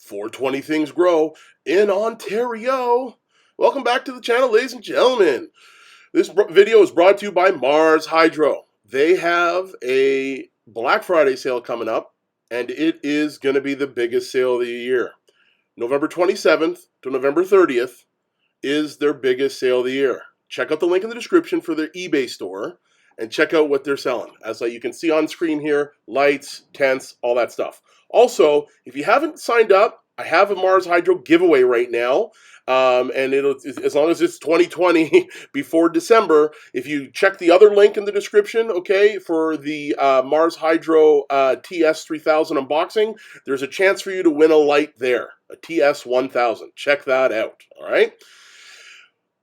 420 Things Grow in Ontario. Welcome back to the channel, ladies and gentlemen. This video is brought to you by Mars Hydro. They have a Black Friday sale coming up, and it is going to be the biggest sale of the year. November 27th to November 30th is their biggest sale of the year. Check out the link in the description for their eBay store and check out what they're selling. As you can see on screen here, lights, tents, all that stuff. Also, if you haven't signed up, I have a Mars Hydro giveaway right now. And it'll, as long as it's 2020 before December, if you check the other link in the description, okay, for the Mars Hydro TS3000 unboxing, there's a chance for you to win a light there, a TS1000. Check that out, all right?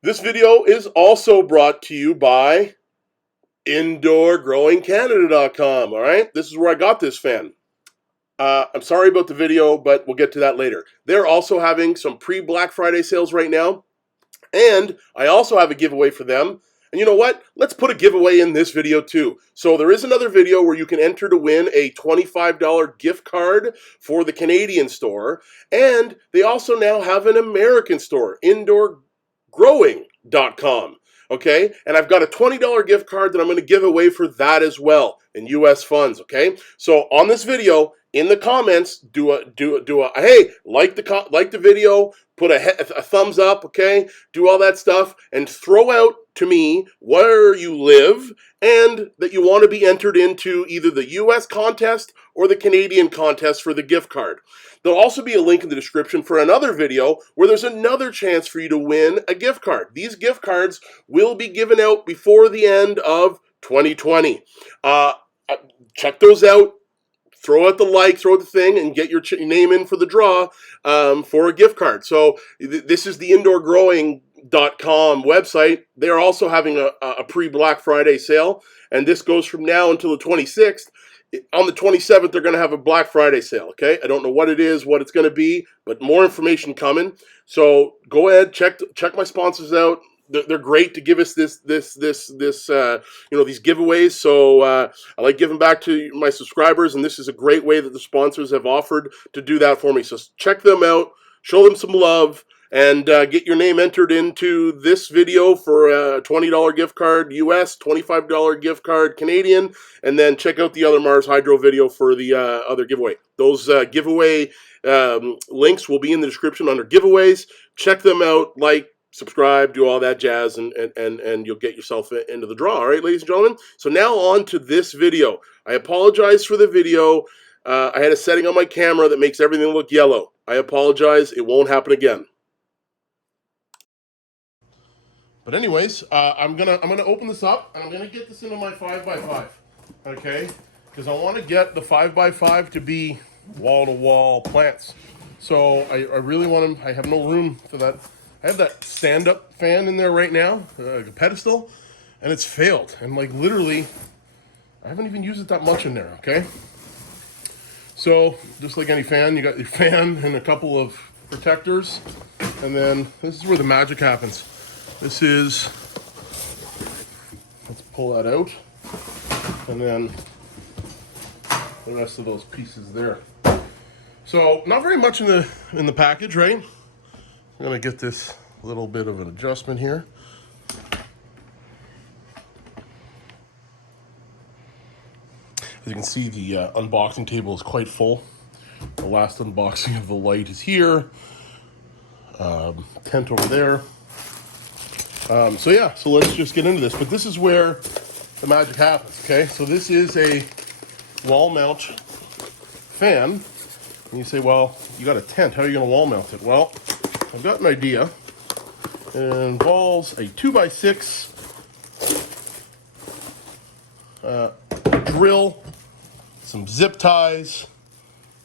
This video is also brought to you by IndoorGrowingCanada.com, all right? This is where I got this fan. I'm sorry about the video, but we'll get to that later. They're also having some pre-Black Friday sales right now, and I also have a giveaway for them. And you know what? Let's put a giveaway in this video too. So there is another video where you can enter to win a $25 gift card for the Canadian store, and they also now have an American store, IndoorGrowing.com. Okay, and I've got a $20 gift card that I'm going to give away for that as well in US funds. Okay, so on this video, in the comments, do a hey, like the video, put a thumbs up, okay, do all that stuff, and throw out to me where you live and that you want to be entered into either the US contest or the Canadian contest for the gift card. There'll also be a link in the description for another video where there's another chance for you to win a gift card. These gift cards will be given out before the end of 2020. Check those out. Throw out the like, throw out the thing, and get your name in for the draw for a gift card. So this is the IndoorGrowing.com website. They're also having a pre-Black Friday sale, and this goes from now until the 26th. On the 27th, they're going to have a Black Friday sale, okay? I don't know what it is, what it's going to be, but more information coming. So go ahead, check my sponsors out. They're great to give us these giveaways. So I like giving back to my subscribers, and this is a great way that the sponsors have offered to do that for me. So check them out, show them some love, and get your name entered into this video for a $20 gift card US, $25 gift card Canadian, and then check out the other Mars Hydro video for the other giveaway. Those giveaway links will be in the description under giveaways. Check them out, like, subscribe, do all that jazz, and you'll get yourself into the draw. All right, ladies and gentlemen? So now on to this video. I apologize for the video. I had a setting on my camera that makes everything look yellow. I apologize. It won't happen again. But anyways, I'm gonna open this up, and I'm gonna get this into my 5x5, okay? Because I want to get the 5x5 to be wall-to-wall plants. So I really want them. I have no room for that. I have that stand-up fan in there right now, a pedestal, and it's failed. And like literally, I haven't even used it that much in there, okay? So just like any fan, you got your fan and a couple of protectors, and then this is where the magic happens. This is, let's pull that out, and then the rest of those pieces there. So not very much in the package, right? I'm gonna get this little bit of an adjustment here. As you can see, the unboxing table is quite full. The last unboxing of the light is here. Tent over there. So yeah, so let's just get into this. But this is where the magic happens, okay? So this is a wall mount fan. And you say, well, you got a tent, how are you gonna wall mount it? Well, I've got an idea. It involves a 2x6 drill, some zip ties,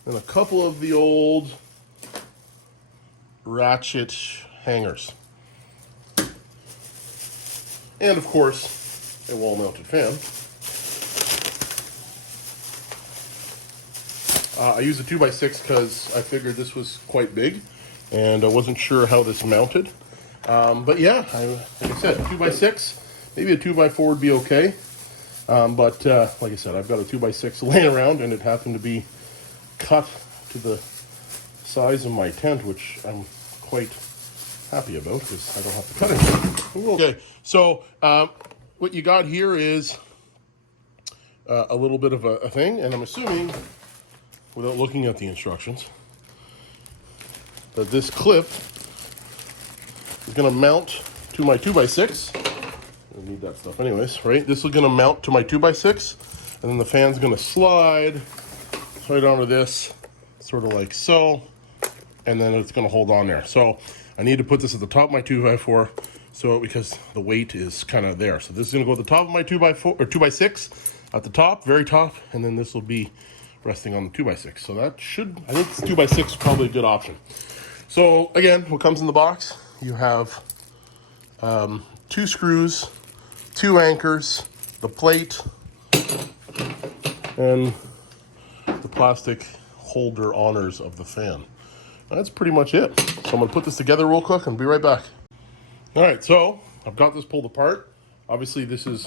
and a couple of the old ratchet hangers. And of course, a wall-mounted fan. I used a 2x6 because I figured this was quite big, and I wasn't sure how this mounted. But yeah, like I said, 2x6, maybe a 2x4 would be okay. But like I said, I've got a 2x6 laying around, and it happened to be cut to the size of my tent, which I'm quite happy about because I don't have to cut it. Okay, so what you got here is a little bit of a thing, and I'm assuming, without looking at the instructions, that this clip is going to mount to my 2x6. I need that stuff anyways, right? This is going to mount to my 2x6, and then the fan's going to slide right onto this, sort of like so, and then it's going to hold on there. So I need to put this at the top of my 2x4, so because the weight is kind of there. So this is going to go at the top of my 2x4 or 2x6 at the top, very top, and then this will be resting on the 2x6. So that should, I think this 2x6 is probably a good option. So again, what comes in the box? You have 2 screws, 2 anchors, the plate, and the plastic holder honors of the fan. That's pretty much it. So I'm gonna put this together real quick and be right back. All right, so I've got this pulled apart. Obviously this is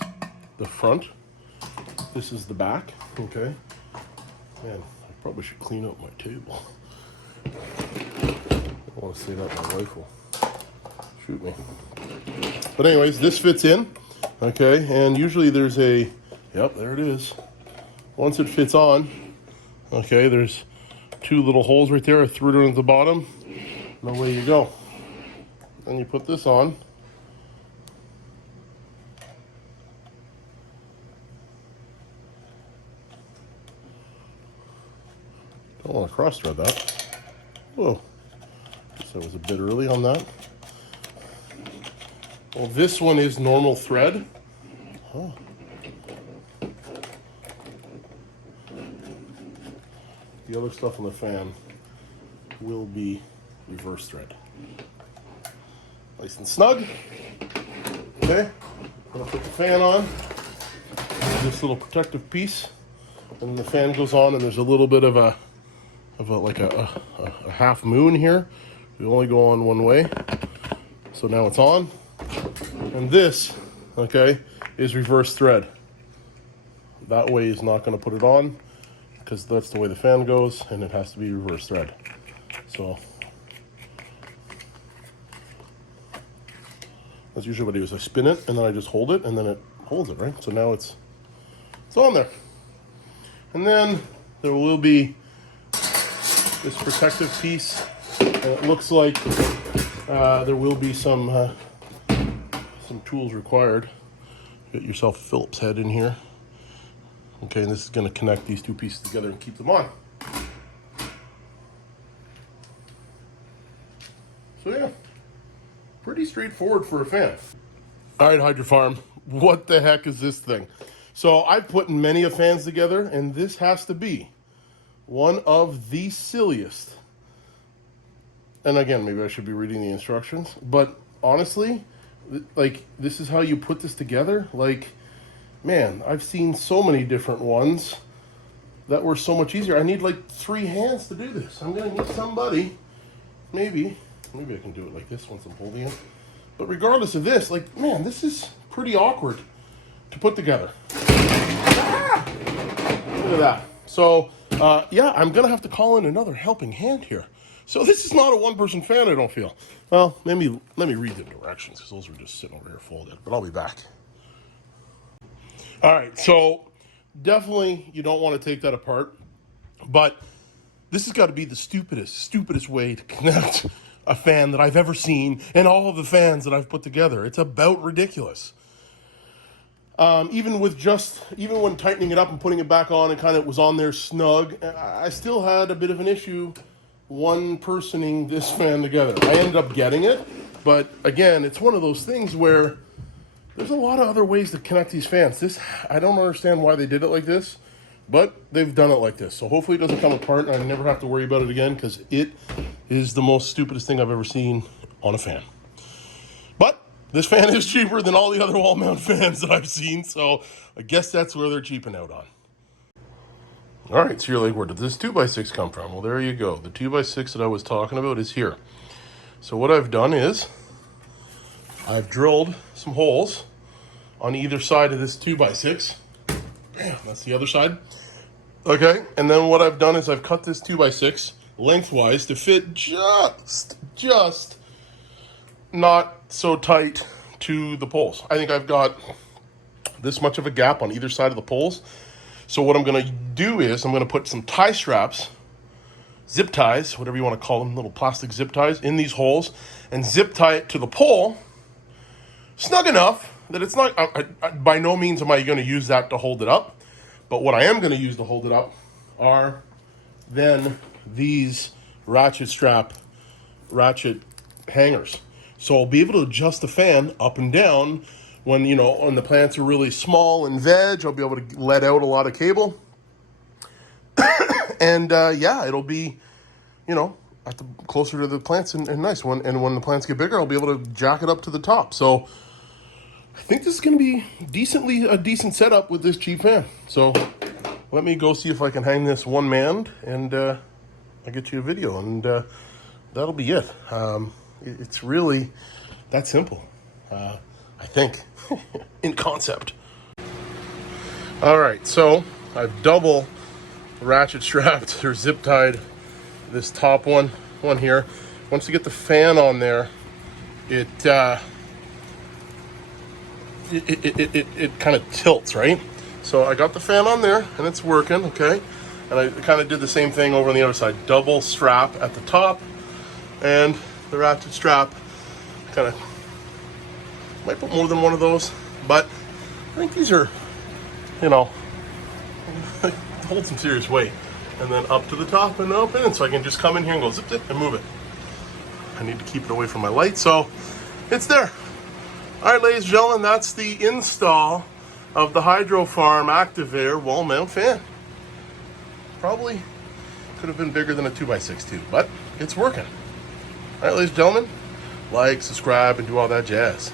the front. This is the back, okay? Man, I probably should clean up my table. I want to say that my wife will shoot me. But anyways, this fits in, okay? And usually there's a, yep, there it is. Once it fits on, okay, there's 2 little holes right there. I threw it in at the bottom, and away you go. Then you put this on. Don't want to cross thread that. Whoa, guess I was a bit early on that. Well, this one is normal thread. Huh. The other stuff on the fan will be reverse thread. Nice and snug. Okay, I'm gonna put the fan on. This little protective piece, and the fan goes on, and there's a little bit of a half moon here. We only go on one way. So now it's on. And this, okay, is reverse thread. That way is not going to put it on because that's the way the fan goes, and it has to be reverse thread. So that's usually what I do, is I spin it and then I just hold it, and then it holds it, right? So now it's on there. And then there will be this protective piece, and it looks like there will be some tools required. Get yourself a Phillips head in here. Okay, and this is going to connect these 2 pieces together and keep them on. So yeah, pretty straightforward for a fan. All right, Hydro Farm, what the heck is this thing? So I've put many of fans together, and this has to be one of the silliest. And again, maybe I should be reading the instructions, but honestly, like, this is how you put this together? Like, man, I've seen so many different ones that were so much easier. I need like 3 hands to do this. I'm gonna need somebody. Maybe I can do it like this once I'm holding it. But regardless of this, like, man, this is pretty awkward to put together. Ah! Look at that. So, yeah, I'm gonna have to call in another helping hand here. So this is not a 1-person fan, I don't feel. Well, let me read the directions, because those were just sitting over here folded, but I'll be back. All right, so definitely you don't want to take that apart, but this has got to be the stupidest way to connect a fan that I've ever seen, and all of the fans that I've put together. It's about ridiculous. Even when tightening it up and putting it back on, and kind of was on there snug, I still had a bit of an issue 1-personing this fan together. I ended up getting it, but again, it's one of those things where there's a lot of other ways to connect these fans. I don't understand why they did it like this, but they've done it like this. So hopefully it doesn't come apart and I never have to worry about it again, because it is the most stupidest thing I've ever seen on a fan. But this fan is cheaper than all the other wall mount fans that I've seen, so I guess that's where they're cheaping out on. All right, so you're like, where did this 2x6 come from? Well, there you go. The 2x6 that I was talking about is here. So what I've done is I've drilled some holes on either side of this 2x6. Bam, that's the other side. Okay, and then what I've done is I've cut this 2x6 lengthwise to fit just not so tight to the poles. I think I've got this much of a gap on either side of the poles. So what I'm going to do is I'm going to put some tie straps, zip ties, whatever you want to call them, little plastic zip ties in these holes, and zip tie it to the pole snug enough that it's not, by no means am I going to use that to hold it up. But what I am going to use to hold it up are then these ratchet hangers. So I'll be able to adjust the fan up and down when, you know, when the plants are really small and veg. I'll be able to let out a lot of cable. And yeah, it'll be, you know, closer to the plants and nice. And when the plants get bigger, I'll be able to jack it up to the top. So I think this is going to be a decent setup with this cheap fan. So let me go see if I can hang this one-manned, and I'll get you a video, and that'll be it. It's really that simple, I think, in concept. All right, so I've double ratchet strapped or zip tied this top one here. Once you get the fan on there, it kind of tilts, right? So I got the fan on there and it's working, okay? And I kind of did the same thing over on the other side. Double strap at the top, and the ratchet strap kind of, might put more than one of those, but I think these are, you know, hold some serious weight. And then up to the top and open, so I can just come in here and go zip zip and move it. I need to keep it away from my light, so it's there. All right, ladies and gentlemen, that's the install of the Hydro Farm Activator wall mount fan. Probably could have been bigger than a 2x6 too, but it's working. All right, ladies and gentlemen, like, subscribe, and do all that jazz.